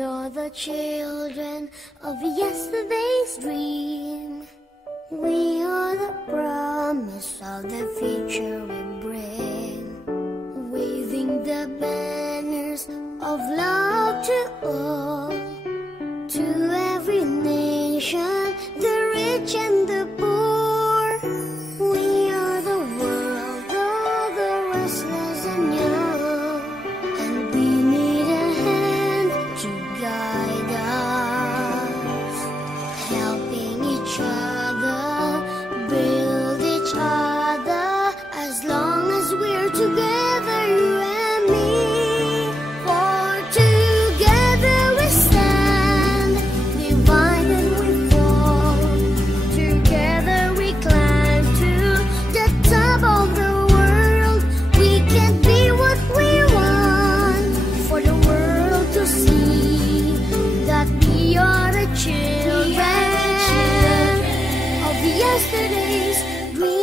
are the children of yesterday's dream. We are the promise of the future we bring, waving the banners of love to all, to every nation, the rich and the poor. We are the world of the restless and young, and we need a hand to guide us, helping each other, build each other, as long as we're together, you and me. For together we stand, divided we fall, together we climb to the top of the world. We can be what we want, for the world to see that we are the children of yesterday's dream.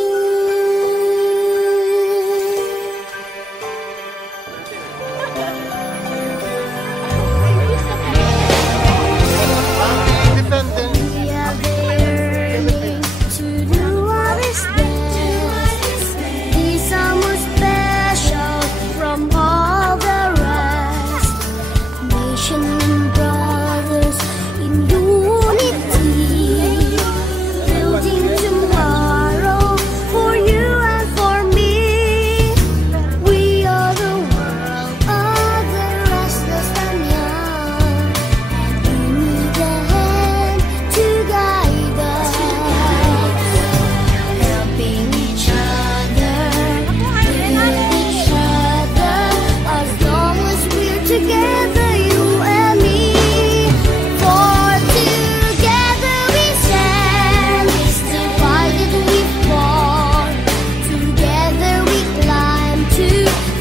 We are learning to do what is best. These are more special from all the rest. Nation and brothers in unity, building tomorrow for you and for me. We are the world of the restless and young, and we need a hand to guide us, helping each other, build each other, as long as we're together, you and me. For together we stand, divided we fall, together we climb to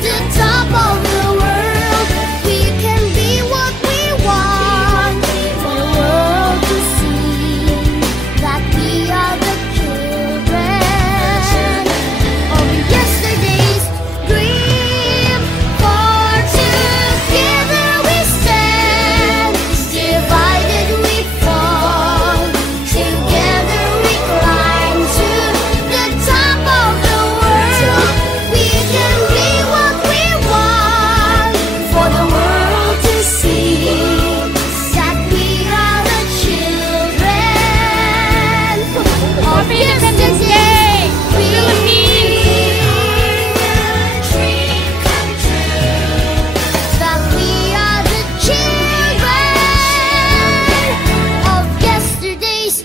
the top of the world. We can be what we want, for the world to see that we are the children of yesterday's dream. For together we stand, divided we fall, together we climb to the top of the world. We can be what we want, for the world to see that we are the children of yesterday's dream come true, that we are the children of yesterday's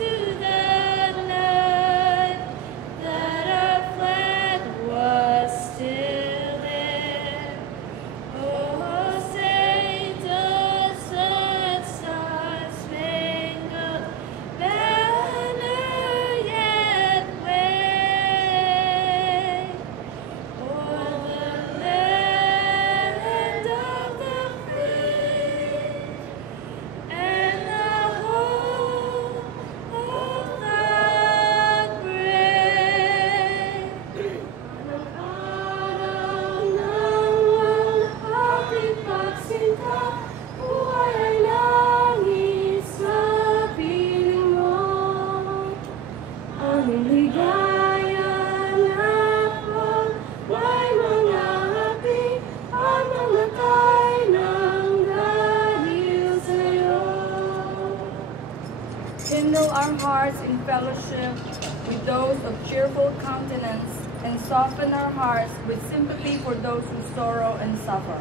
To the night that our flag was still there. Oh, say does that star-spangled banner yet wave o'er the land of the free and the home of the brave? Anong araw ng walang pagsinta, buhay ay langit sa piling mo. Ang ligaya na may mga hapi, ang namatay ng dahil sa'yo. Kindle our hearts in fellowship with those of cheerful countenance, and soften our hearts with sympathy for those who sorrow and suffer.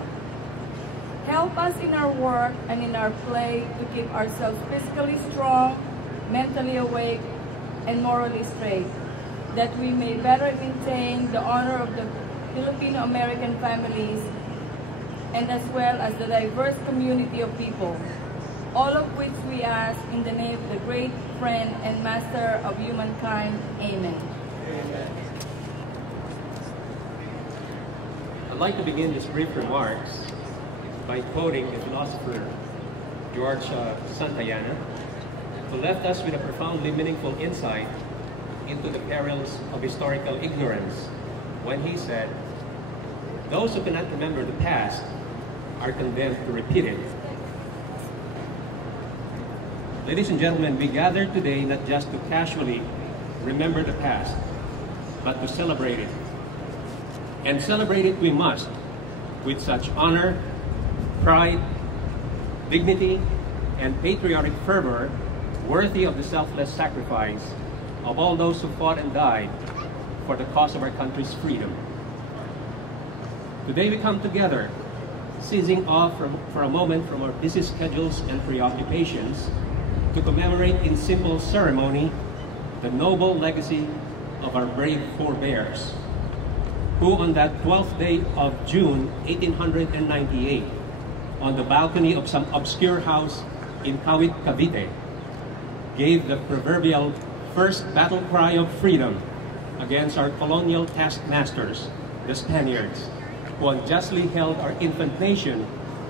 Help us in our work and in our play to keep ourselves physically strong, mentally awake, and morally straight, that we may better maintain the honor of the Filipino-American families, and as well as the diverse community of people, all of which we ask in the name of the great friend and master of humankind. Amen. I'd like to begin this brief remarks by quoting the philosopher George Santayana, who left us with a profoundly meaningful insight into the perils of historical ignorance when he said, "Those who cannot remember the past are condemned to repeat it." Ladies and gentlemen, we gather today not just to casually remember the past, but to celebrate it. And celebrate it we must, with such honor, pride, dignity, and patriotic fervor worthy of the selfless sacrifice of all those who fought and died for the cause of our country's freedom. Today we come together, ceasing off for a moment from our busy schedules and preoccupations, to commemorate in simple ceremony the noble legacy of our brave forebears, who on that 12th day of June 1898, on the balcony of some obscure house in Kawit, Cavite, gave the proverbial first battle cry of freedom against our colonial taskmasters, the Spaniards, who unjustly held our infant nation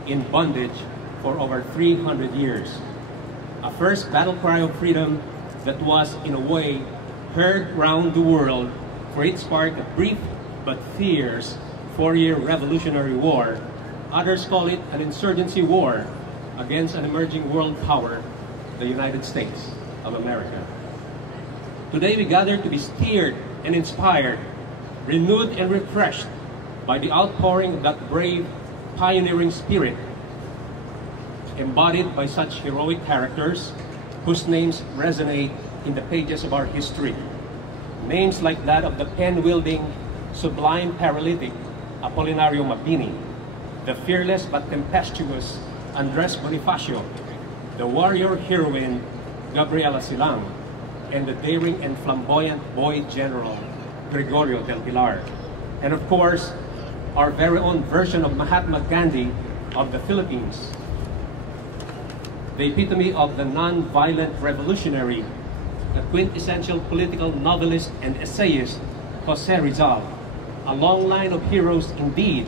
in bondage for over 300 years. A first battle cry of freedom that was, in a way, heard round the world, for it sparked a brief but fierce 4-year revolutionary war. Others call it an insurgency war against an emerging world power, the United States of America. Today we gather to be stirred and inspired, renewed and refreshed by the outpouring of that brave, pioneering spirit embodied by such heroic characters whose names resonate in the pages of our history. Names like that of the pen-wielding, sublime paralytic Apolinario Mabini, the fearless but tempestuous Andres Bonifacio, the warrior heroine Gabriela Silang, and the daring and flamboyant boy general Gregorio del Pilar. And of course, our very own version of Mahatma Gandhi of the Philippines, the epitome of the non-violent revolutionary, the quintessential political novelist and essayist, Jose Rizal, a long line of heroes indeed,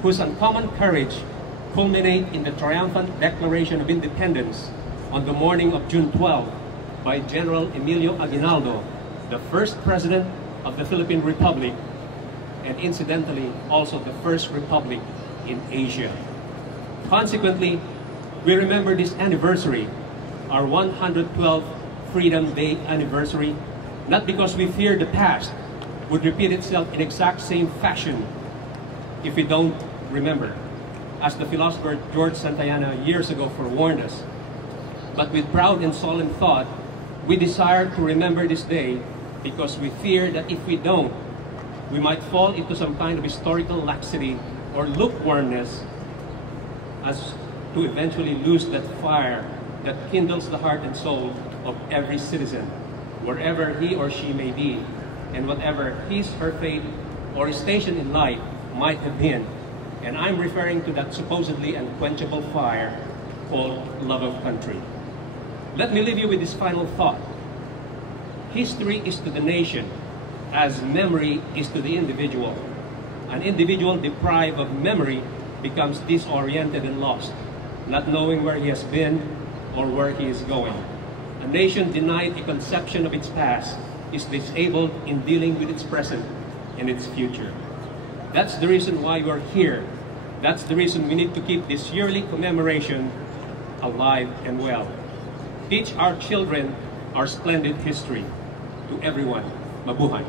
whose uncommon courage culminate in the triumphant Declaration of Independence on the morning of June 12 by General Emilio Aguinaldo, the first president of the Philippine Republic, and incidentally also the first republic in Asia. Consequently, we remember this anniversary, our 112th Freedom Day anniversary, not because we fear the past would repeat itself in exact same fashion if we don't remember, as the philosopher George Santayana years ago forewarned us, but with proud and solemn thought, we desire to remember this day because we fear that if we don't, we might fall into some kind of historical laxity or lukewarmness, as to eventually lose that fire that kindles the heart and soul of every citizen, wherever he or she may be, and whatever his, her fate, or his station in life might have been. And I'm referring to that supposedly unquenchable fire called love of country. Let me leave you with this final thought. History is to the nation as memory is to the individual. An individual deprived of memory becomes disoriented and lost, not knowing where he has been or where he is going. A nation denied a conception of its past is disabled in dealing with its present and its future. That's the reason why we're here. That's the reason we need to keep this yearly commemoration alive and well. Teach our children our splendid history. To everyone, mabuhay.